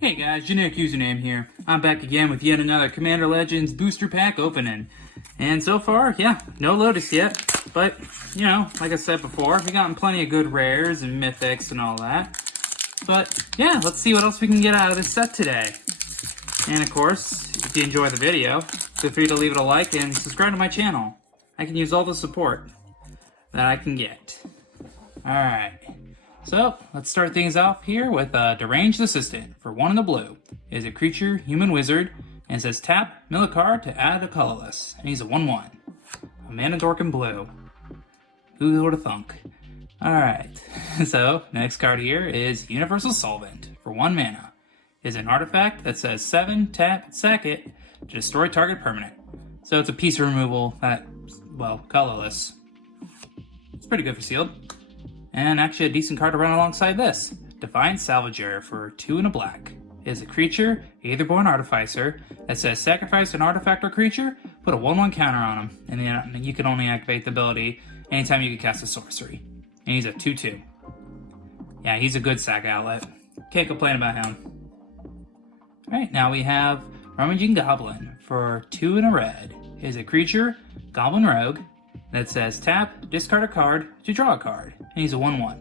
Hey guys, generic username here. I'm back again with yet another Commander Legends booster pack opening. And so far, yeah, no Lotus yet. But, you know, like I said before, we gotten plenty of good rares and mythics and all that. But, yeah, let's see what else we can get out of this set today. And of course, if you enjoy the video, feel free to leave it a like and subscribe to my channel. I can use all the support that I can get. Alright. So, let's start things off here with a Deranged Assistant for 1 in the blue. It is a creature, human wizard, and says tap, mill a card to add a colorless. And he's a 1/1. A mana dork in blue. Who would have thunk? Alright, so next card here is Universal Solvent for 1 mana. It is an artifact that says 7, tap, sack it to destroy target permanent. So it's a piece removal that, well, colorless. It's pretty good for sealed. And actually a decent card to run alongside this. Defiant Salvager for 2 and a black. It is a creature, Aetherborn Artificer, that says sacrifice an artifact or creature, put a 1/1 counter on him, and then you can only activate the ability anytime you can cast a sorcery. And he's a 2/2. Yeah, he's a good sack outlet. Can't complain about him. Alright, now we have Rummaging Goblin for 2 and a red. It is a creature, Goblin Rogue, that says tap, discard a card to draw a card. And he's a 1/1.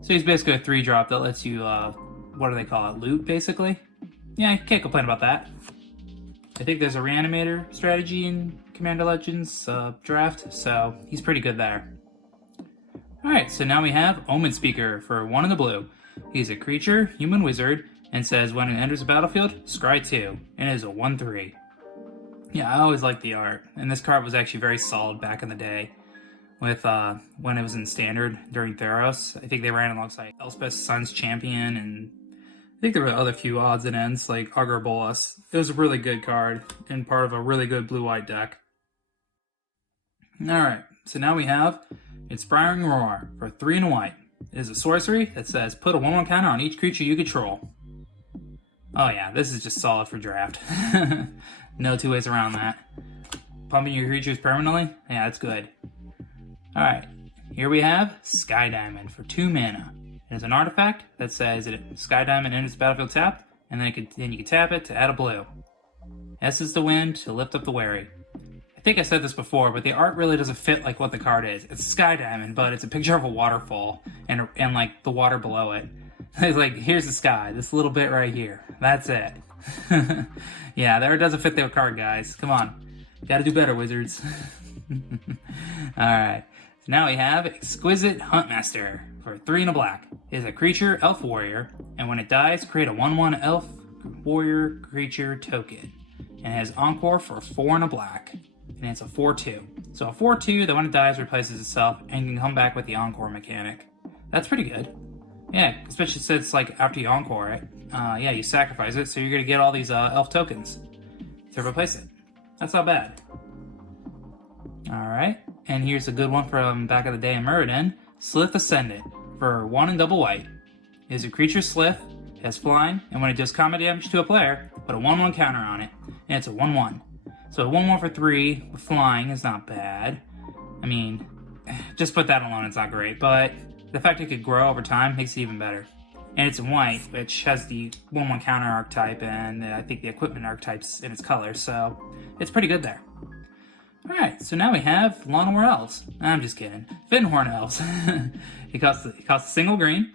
So he's basically a 3-drop that lets you, what do they call it, loot, basically? Yeah, can't complain about that. I think there's a Reanimator strategy in Commander Legends draft, so he's pretty good there. Alright, so now we have Omen Speaker for 1 in the blue. He's a creature, human wizard, and says when it enters the battlefield, scry 2, and it is a 1/3. Yeah, I always liked the art, and this card was actually very solid back in the day with when it was in Standard during Theros. I think they ran alongside Elspeth's Sun's Champion, and I think there were other few odds and ends like Augur Bolas. It was a really good card and part of a really good blue-white deck. Alright, so now we have Inspiring Roar for 3 and a white. It is a sorcery that says put a 1/1 counter on each creature you control. Oh yeah, this is just solid for draft. No two ways around that. Pumping your creatures permanently? Yeah, that's good. Alright, here we have Sky Diamond for 2 mana. It is an artifact that says Sky Diamond enters the battlefield tap, and then you can tap it to add a blue. S is the wind to lift up the wary. I think I said this before, but the art really doesn't fit like what the card is. It's Sky Diamond, but it's a picture of a waterfall and like the water below it. It's like, here's the sky, this little bit right here. That's it. Yeah, there doesn't fit the card, guys. Come on. Gotta do better, wizards. Alright. So now we have Exquisite Huntmaster for 3 and a black. It is a creature, elf warrior, and when it dies, create a 1/1 elf warrior creature token. And it has Encore for 4 and a black. And it's a 4/2. So a 4/2 that when it dies replaces itself and can come back with the Encore mechanic. That's pretty good. Yeah, especially since like after you Encore it, yeah, you sacrifice it, so you're gonna get all these elf tokens to replace it. That's not bad. Alright, and here's a good one from back of the day in Mirrodin. Slith Ascendant for 1 and double white. It is a creature Slith, it has flying, and when it does combat damage to a player, put a 1/1 counter on it, and it's a 1/1. So a 1/1 for 3 with flying is not bad. I mean, just put that alone, it's not great, but the fact it could grow over time makes it even better. And it's in white, which has the 1/1 counter archetype and I think the equipment archetypes in its color, so it's pretty good there. Alright, so now we have Lana Morels. I'm just kidding. Finhorn Elves. It costs a single green.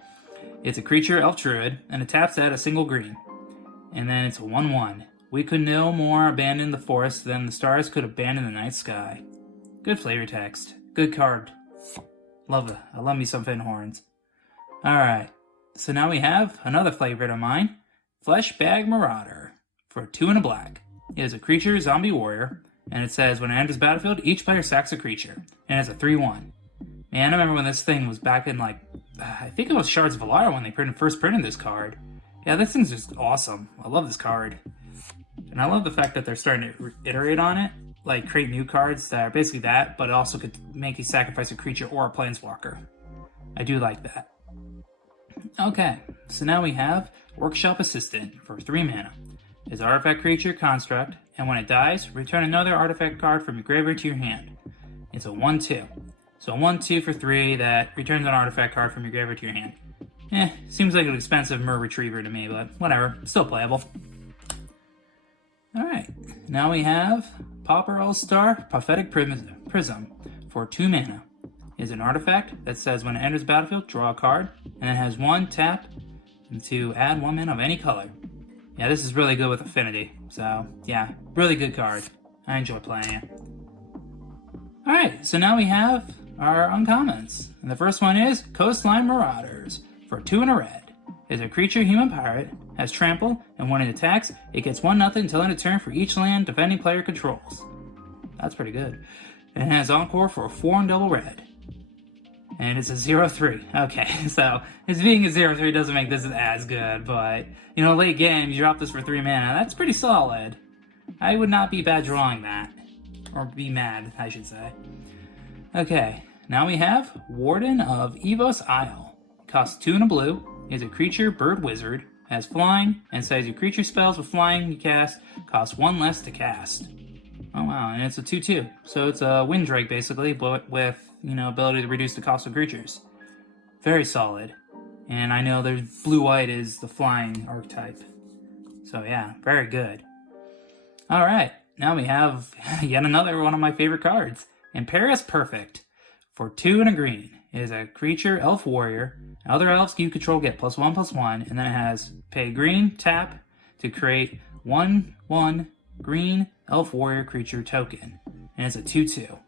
It's a creature, Elf Druid, and it taps at a single green. And then it's a 1/1. We could no more abandon the forest than the stars could abandon the night sky. Good flavor text. Good card. Love it. I love me some Finhorns. Alright, so now we have another favorite of mine, Fleshbag Marauder for 2 and a black. It is a creature, zombie warrior, and it says when it enters battlefield, each player sacks a creature, and it's a 3/1. Man, I remember when this thing was back in like, I think it was Shards of Valar when they first printed this card. Yeah, this thing's just awesome. I love this card. And I love the fact that they're starting to iterate on it. Like create new cards that are basically that, but also could make you sacrifice a creature or a planeswalker. I do like that. Okay, so now we have Workshop Assistant for 3 mana. It's an artifact creature construct, and when it dies, return another artifact card from your graveyard to your hand. It's a 1/2. So a 1/2 for 3 that returns an artifact card from your graveyard to your hand. Seems like an expensive Mer Retriever to me, but whatever. Still playable. Alright, now we have Pauper All-Star Prophetic Prism for 2 mana. It is an artifact that says when it enters the battlefield, draw a card, and it has 1 tap to add 1 mana of any color. Yeah, this is really good with Affinity, so yeah, really good card. I enjoy playing it. Alright, so now we have our uncommons. And the first one is Coastline Marauders for 2 and a red. It is a creature human pirate, has trample, and when it attacks, it gets 1/0 until end of turn for each land defending player controls. That's pretty good. And it has Encore for a 4 and double red. And it's a 0/3. Okay, so it's being a 0/3 doesn't make this as good, but you know, late game, you drop this for 3 mana. That's pretty solid. I would not be bad drawing that. Or be mad, I should say. Okay, now we have Warden of Evos Isle. Costs 2 and a blue. Is a creature, bird wizard, has flying, and says your creature spells with flying you cast cost 1 less to cast. Oh wow, and it's a 2/2. So it's a Windrake basically, but with, you know, ability to reduce the cost of creatures. Very solid. And I know there's blue-white is the flying archetype. So yeah, very good. Alright, now we have yet another one of my favorite cards. Imperious Perfect for 2 and a green. It is a creature, elf warrior. Other elves you control get +1/+1, and then it has pay green, tap, to create 1/1 green elf warrior creature token. And it's a 2/2.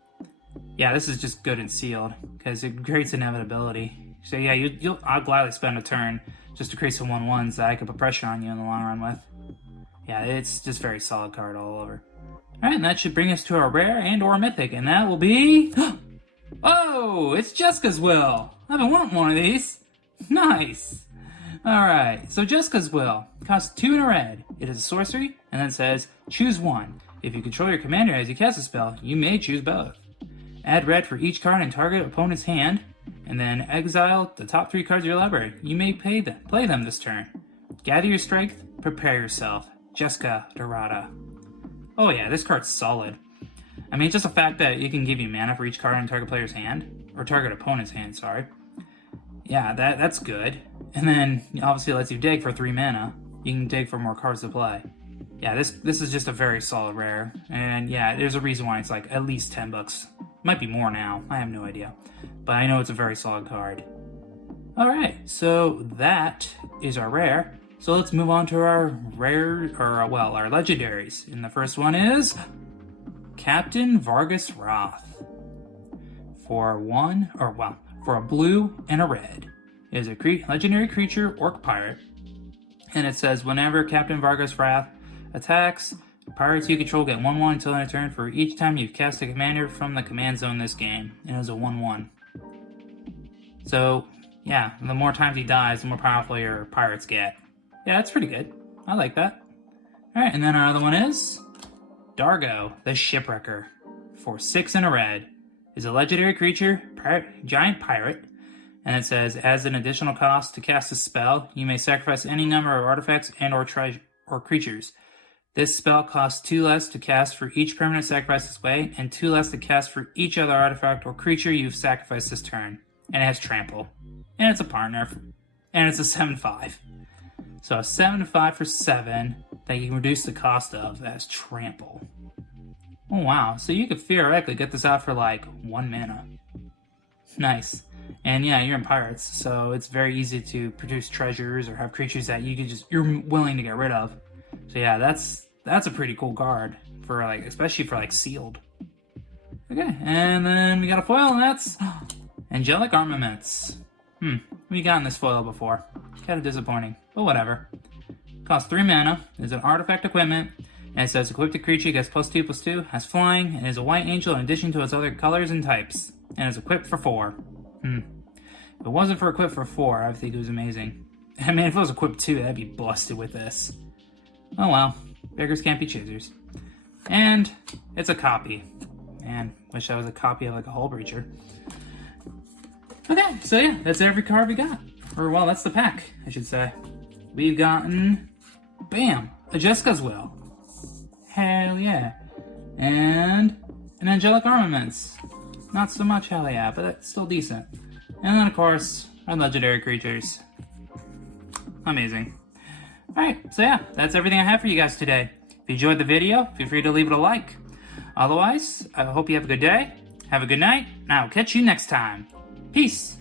Yeah, this is just good and sealed, because it creates inevitability. So yeah, I'll gladly spend a turn just to create some 1/1s that I could put pressure on you in the long run with. Yeah, it's just very solid card all over. Alright, and that should bring us to our rare and or mythic, and that will be... Oh, it's Jessica's Will! I've been wanting one of these. Nice! Alright, so Jessica's Will costs 2 and a red. It is a sorcery, and then says, choose one. If you control your commander as you cast a spell, you may choose both. Add red for each card in target opponent's hand, and then exile the top 3 cards of your library. You may play them this turn. Gather your strength, prepare yourself. Jessica Dorada. Oh yeah, this card's solid. I mean, just the fact that it can give you mana for each card in target player's hand, or target opponent's hand, sorry. Yeah, that's good. And then, obviously, it lets you dig for 3 mana. You can dig for more cards to play. Yeah, this is just a very solid rare. And yeah, there's a reason why it's like at least $10. Might be more now, I have no idea. But I know it's a very solid card. Alright, so that is our rare. So let's move on to our rare, our legendaries. And the first one is Captain Vargas Wrath. For a blue and a red. It is a legendary creature, orc pirate. And it says whenever Captain Vargas Wrath attacks, pirates you control get 1/1 until end of turn for each time you cast a commander from the command zone this game. And it is a 1/1. So, yeah, the more times he dies, the more powerful your pirates get. Yeah, that's pretty good. I like that. Alright, and then our other one is Draco the Shipwrecker. For 6 and a red. Is a legendary creature, giant pirate. And it says, as an additional cost to cast a spell, you may sacrifice any number of artifacts and or creatures. This spell costs 2 less to cast for each permanent sacrifice this way, and 2 less to cast for each other artifact or creature you've sacrificed this turn. And it has trample. And it's a partner. And it's a 7/5. So a 7/5 for 7 that you can reduce the cost of as trample. Oh wow, so you could theoretically get this out for like 1 mana. Nice. And yeah, you're in pirates, so it's very easy to produce treasures or have creatures that you're willing to get rid of. So yeah, that's a pretty cool card for like, especially for like sealed. Okay, and then we got a foil, and that's Angelic Armaments. We've gotten this foil before. Kind of disappointing, but whatever. Costs 3 mana, is an artifact equipment, and it says equipped a creature gets +2/+2, has flying, and is a white angel in addition to its other colors and types, and is equipped for 4. If it wasn't for equipped for 4, I would think it was amazing. I mean, if it was equipped 2, that'd be busted with this. Oh well, beggars can't be choosers. And it's a copy. Man, wish I was a copy of like a Hull Breacher. Okay, so yeah, that's every card we got. Or well, that's the pack, I should say. We've gotten, bam, a Jessica's Will. Hell yeah. And an Angelic Armaments. Not so much hell yeah, but that's still decent. And then of course, our legendary creatures. amazing. Alright, so yeah, that's everything I have for you guys today. If you enjoyed the video, feel free to leave it a like. Otherwise, I hope you have a good day, have a good night, and I'll catch you next time. Peace!